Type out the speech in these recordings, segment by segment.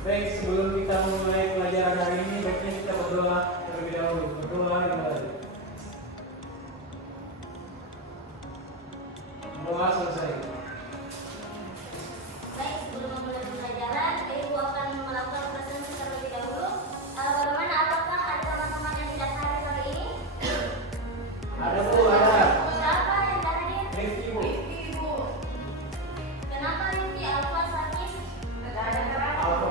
Baik, sebelum kita memulai pelajaran hari ini, baiknya kita berdoa terlebih dahulu. Berdoa dimulai. Doa selesai. Baik, sebelum memulai pembelajaran, Ibu akan melakukan presentasi terlebih dahulu. Bagaimana, apakah ada teman-teman yang tidak hadir hari ini? Ada Bu, ada. Siapa yang tidak hadir? Rifki Bu. Kenapa Rifki? Alfa sakit? Alfa.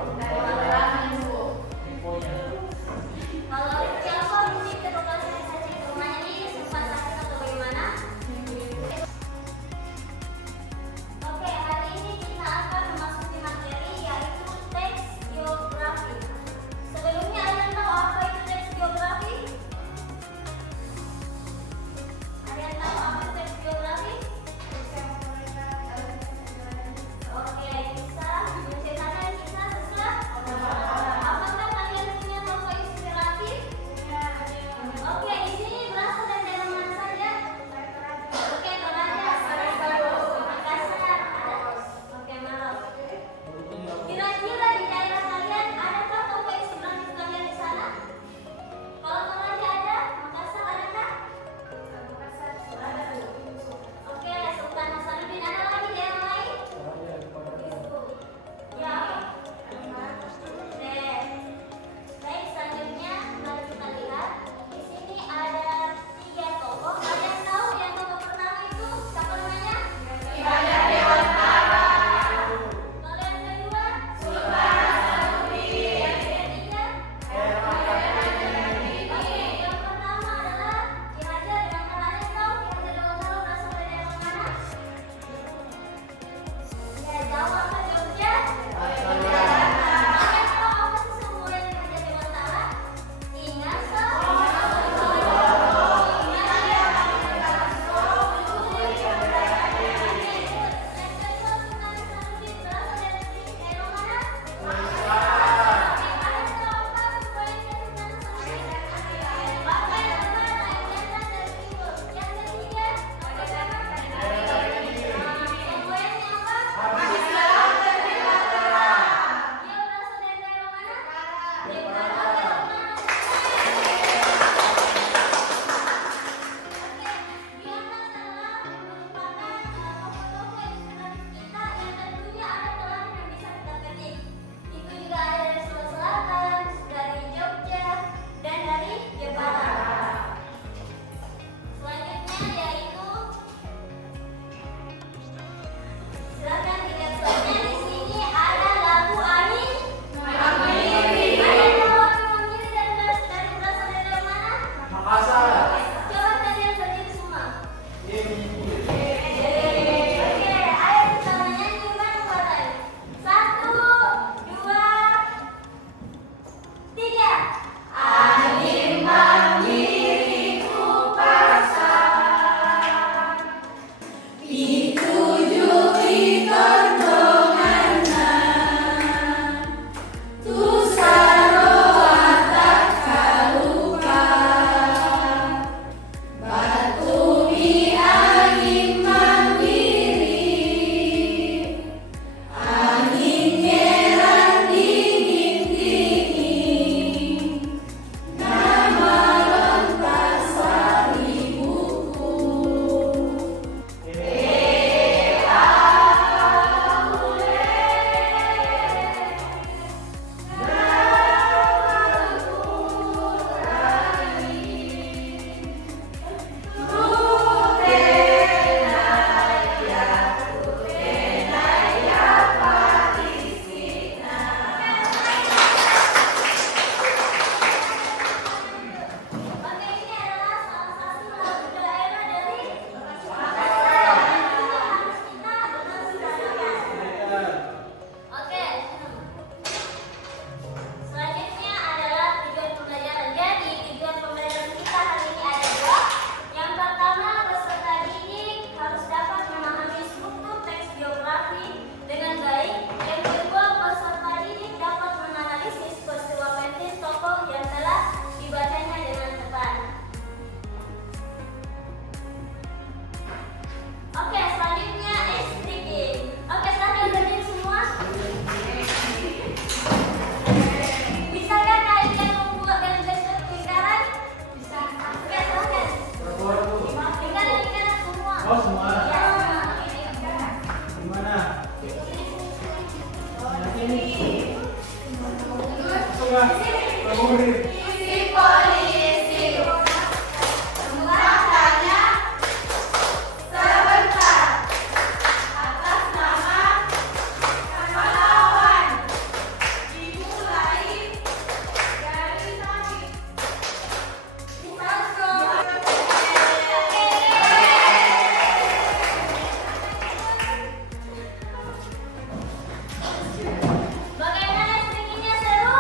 Bagaimana sedikitnya seru?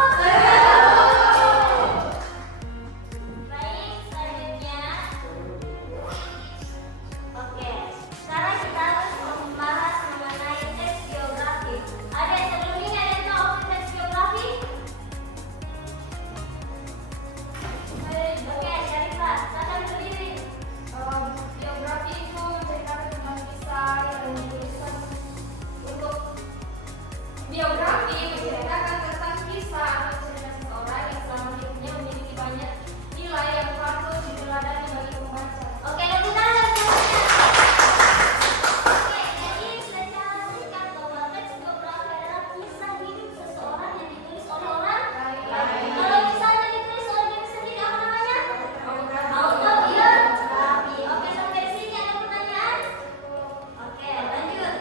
Baik, selanjutnya. Oke, sekarang kita harus membahas mengenai teks geografi. Ada yang sebelumnya ada yang tahu teks geografi? Oke, Syarifah, silakan berdiri. Geografi itu menceritakan tentang kisah yang dituliskan untuk biografi menceritakan tentang kisah atau cerita seseorang yang selama hidupnya memiliki banyak nilai yang patut diteladani bagi pembaca. Oke, tepuk tangan semuanya. Oke, jadi secara singkat bahwa teks geografi adalah kisah hidup seseorang yang ditulis oleh orang lain. Kalau misalnya ditulis oleh diri sendiri apa namanya? Autobiografi. Oke, sampai di sini ada pertanyaan? Oke, lanjut.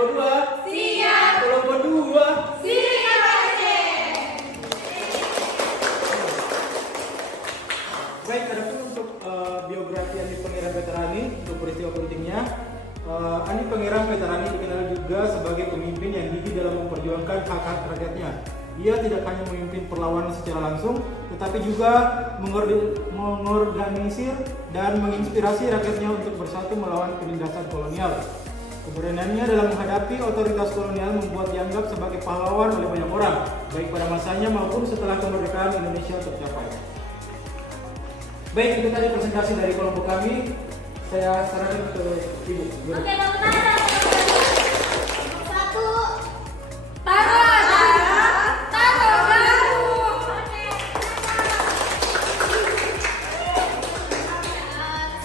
Kelompok 2. Siap. Kelompok 2. Siap, Pak RT. Baik, adapun untuk biografi Andi Pangeran Veterani untuk peristiwa pentingnya. Andi Pangeran Veterani dikenal juga sebagai pemimpin yang gigih dalam memperjuangkan hak-hak rakyatnya. Ia tidak hanya memimpin perlawanan secara langsung, tetapi juga mengorganisir dan menginspirasi rakyatnya untuk bersatu melawan penindasan kolonial. Keberaniannya dalam menghadapi otoritas kolonial membuat dianggap sebagai pahlawan oleh banyak orang, baik pada masanya maupun setelah kemerdekaan Indonesia tercapai. Baik, itu tadi presentasi dari kelompok kami. Saya serahkan ke Ibu. Oke, tepuk tangan. Satu.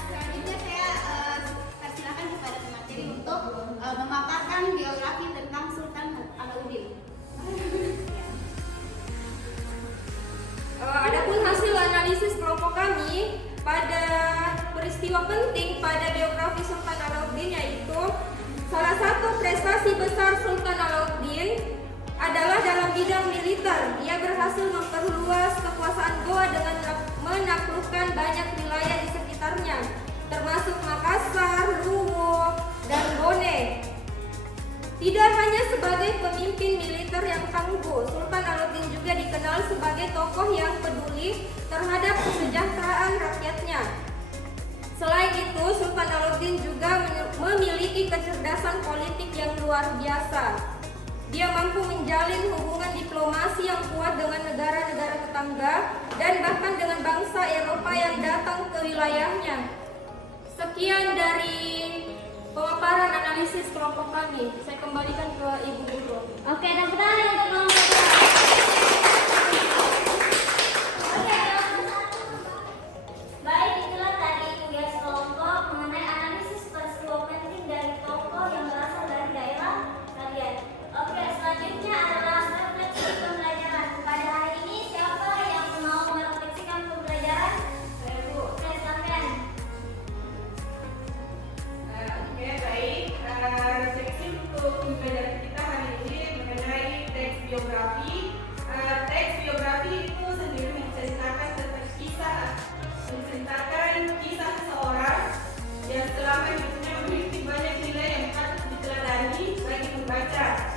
Selanjutnya saya persilakan kepada pemateri untuk memaparkan biografi tentang Sultan Alauddin. Adapun hasil analisis kelompok kami pada peristiwa penting pada biografi Sultan Alauddin, yaitu salah satu prestasi besar Sultan Alauddin adalah dalam bidang militer. Ia berhasil memperluas kekuasaan Goa dengan menaklukkan banyak wilayah di sekitarnya, termasuk Makassar, Luwu, dan Bone. Tidak hanya sebagai pemimpin militer yang tangguh, Sultan Alauddin juga dikenal sebagai tokoh yang peduli terhadap kesejahteraan rakyatnya. Selain itu, Sultan Alauddin juga memiliki kecerdasan politik yang luar biasa. Dia mampu menjalin hubungan diplomasi yang kuat dengan negara-negara tetangga dan bahkan dengan bangsa Eropa yang datang ke wilayahnya. Sekian dari pemaparan analisis kelompok kami. Saya kembalikan ke Ibu Guru. Oke, tepuk tangan untuk kelompok 2. Oke, kelompok 1. Baik, itulah tadi tugas kelompok mengenai analisis peristiwa penting dari tokoh yang berasal dari daerah kalian. Oke, selanjutnya adalah refleksi pembelajaran. Pada hari ini siapa yang mau merefleksikan pembelajaran? Bu, saya silakan. Oke, baik. Refleksi untuk pembelajaran kita hari ini mengenai teks biografi. Teks biografi itu sendiri menceritakan tentang kisah seseorang yang selama hidupnya memiliki banyak nilai yang patut diteladani bagi pembaca.